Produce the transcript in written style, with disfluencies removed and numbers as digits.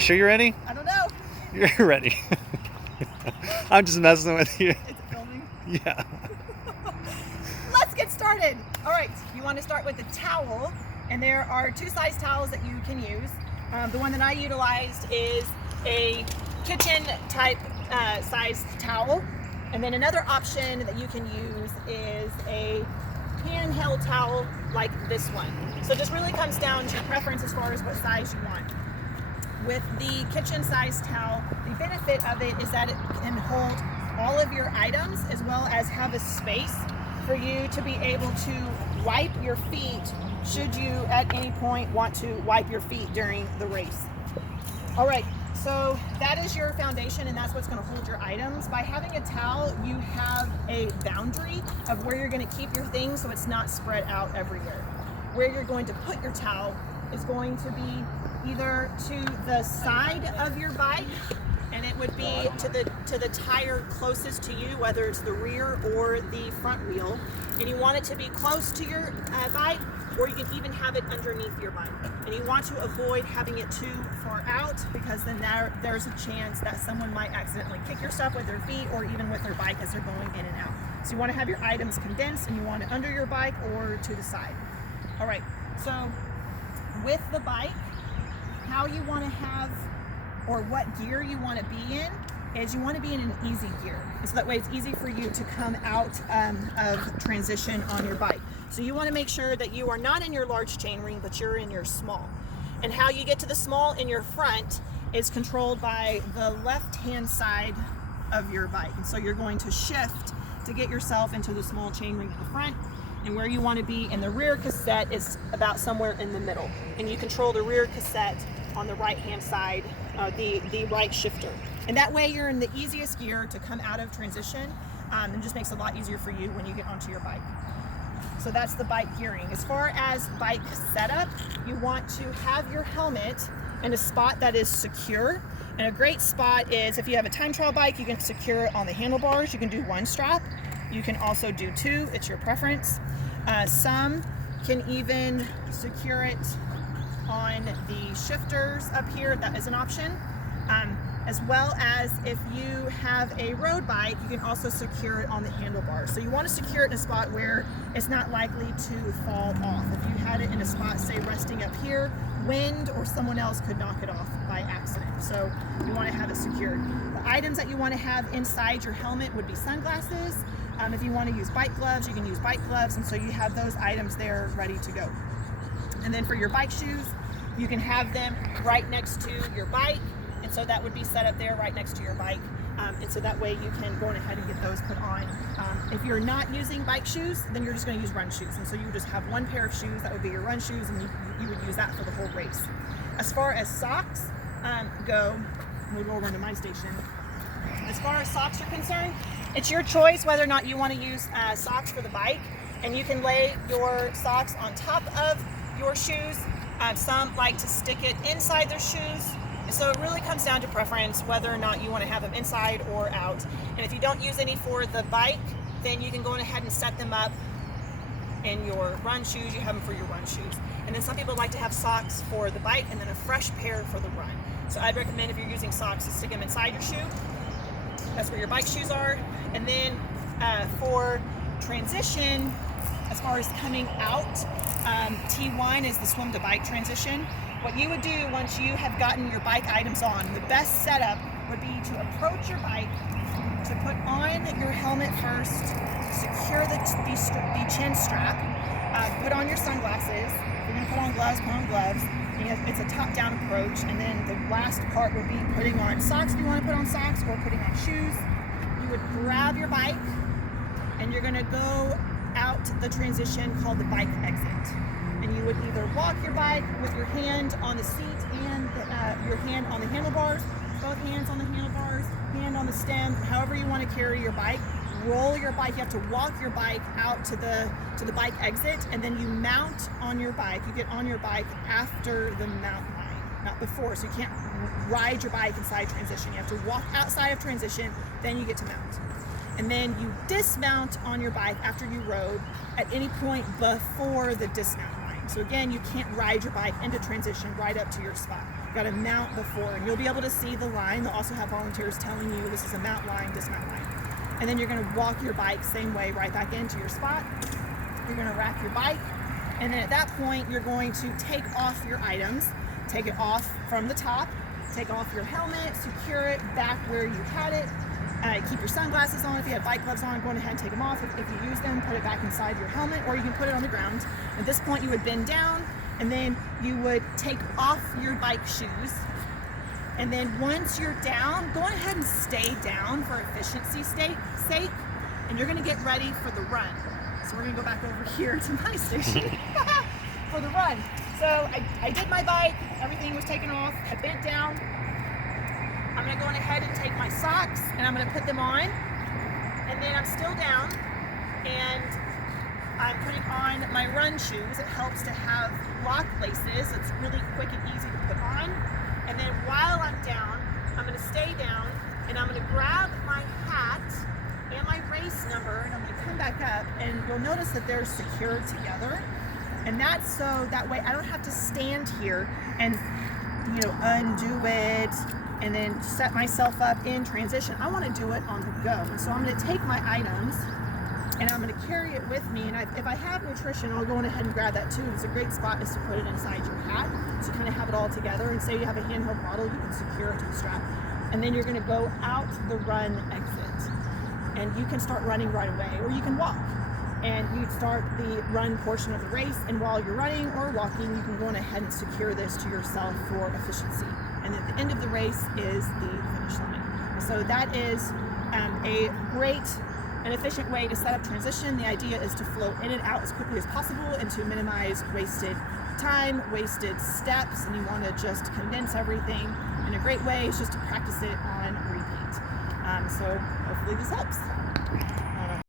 You sure you're ready? I don't know. You're ready. I'm just messing with you. Is it filming? Yeah. Let's get started. All right, you want to start with the towel, and there are two size towels that you can use. The one that I utilized is a kitchen type sized towel, and then another option that you can use is a handheld towel like this one. So it just really comes down to your preference as far as what size you want. With the kitchen size towel, the benefit of it is that it can hold all of your items as well as have a space for you to be able to wipe your feet should you at any point want to wipe your feet during the race. All right, so that is your foundation, and that's what's going to hold your items. By having a towel, you have a boundary of where you're going to keep your things so it's not spread out everywhere. Where you're going to put your towel is going to be either to the side of your bike, and it would be to the tire closest to you, whether it's the rear or the front wheel. And you want it to be close to your bike, or you can even have it underneath your bike. And you want to avoid having it too far out, because then there's a chance that someone might accidentally kick your stuff with their feet or even with their bike as they're going in and out. So you want to have your items condensed, and you want it under your bike or to the side. All right, so with the bike, how you want to have, or what gear you want to be in, is you want to be in an easy gear. So that way it's easy for you to come out of transition on your bike. So you want to make sure that you are not in your large chain ring, but you're in your small. And how you get to the small in your front is controlled by the left-hand side of your bike. And so you're going to shift to get yourself into the small chain ring at the front. And where you want to be in the rear cassette is about somewhere in the middle. And you control the rear cassette on the right-hand side, the right shifter. And that way you're in the easiest gear to come out of transition, and just makes it a lot easier for you when you get onto your bike. So that's the bike gearing. As far as bike setup, you want to have your helmet in a spot that is secure. And a great spot is, if you have a time trial bike, you can secure it on the handlebars. You can do one strap. You can also do two, it's your preference. Some can even secure it on the shifters up here, that is an option. As well as if you have a road bike, you can also secure it on the handlebars. So you want to secure it in a spot where it's not likely to fall off. If you had it in a spot, say resting up here, wind or someone else could knock it off by accident. So you want to have it secured. The items that you want to have inside your helmet would be sunglasses. If you want to use bike gloves, you can use bike gloves, and so you have those items there ready to go. And then for your bike shoes, you can have them right next to your bike, and so that would be set up there right next to your bike, and so that way you can go on ahead and get those put on. If you're not using bike shoes, then you're just going to use run shoes, and so you just have one pair of shoes, that would be your run shoes, and you would use that for the whole race. As far as socks go, we'll go over into my station. As far as socks are concerned, it's your choice whether or not you want to use socks for the bike, and you can lay your socks on top of your shoes. Some like to stick it inside their shoes, and so it really comes down to preference whether or not you want to have them inside or out. And if you don't use any for the bike, then you can go ahead and set them up in your run shoes. You have them for your run shoes. And then some people like to have socks for the bike and then a fresh pair for the run. So I'd recommend, if you're using socks, to stick them inside your shoe. That's where your bike shoes are. And then for transition, as far as coming out, T1 is the swim to bike transition. What you would do once you have gotten your bike items on, the best setup would be to approach your bike, to put on your helmet first, secure the chin strap, put on your sunglasses. If you're going to put on gloves. It's a top-down approach, and then the last part would be putting on socks if you want to put on socks, or putting on shoes. You would grab your bike, and you're going to go out the transition called the bike exit. And you would either walk your bike with your hand on the seat and your hand on the handlebars, both hands on the handlebars, hand on the stem, however you want to carry your bike. Roll your bike. You have to walk your bike out to the bike exit, and then you mount on your bike. You get on your bike after the mount line, not before. So you can't ride your bike inside transition. You have to walk outside of transition, then you get to mount. And then you dismount on your bike after you rode at any point before the dismount line. So again, you can't ride your bike into transition right up to your spot. You've got to mount before, and you'll be able to see the line. They'll also have volunteers telling you this is a mount line, dismount line. And then you're going to walk your bike same way right back into your spot. You're going to rack your bike, and then at that point you're going to take off your items. Take it off from the top, take off your helmet, secure it back where you had it. Keep your sunglasses on. If you have bike gloves on, go ahead and take them off. If you use them, put it back inside your helmet, or you can put it on the ground. At this point you would bend down, and then you would take off your bike shoes. And then once you're down, go ahead and stay down for efficiency's sake, and you're gonna get ready for the run. So we're gonna go back over here to my station for the run. So I did my bike, everything was taken off, I bent down. I'm gonna go on ahead and take my socks, and I'm gonna put them on. And then I'm still down, and I'm putting on my run shoes. It helps to have lock laces. It's really quick and easy to put on. And then while I'm down, I'm gonna stay down, and I'm gonna grab my hat and my race number, and I'm gonna come back up, and you'll notice that they're secured together. And that's so that way I don't have to stand here and, undo it and then set myself up in transition. I want to do it on the go. And so I'm going to take my items, and I'm going to carry it with me. And if I have nutrition, I'll go on ahead and grab that too. It's a great spot is to put it inside your hat, so you kind of have it all together. And say you have a handheld bottle, you can secure it to the strap. And then you're going to go out the run exit, and you can start running right away, or you can walk. And you start the run portion of the race, and while you're running or walking, you can go on ahead and secure this to yourself for efficiency. And at the end of the race is the finish line. So that is a great and efficient way to set up transition. The idea is to flow in and out as quickly as possible and to minimize wasted time, wasted steps, and you want to just condense everything in a great way. It's just to practice it on repeat. So hopefully this helps.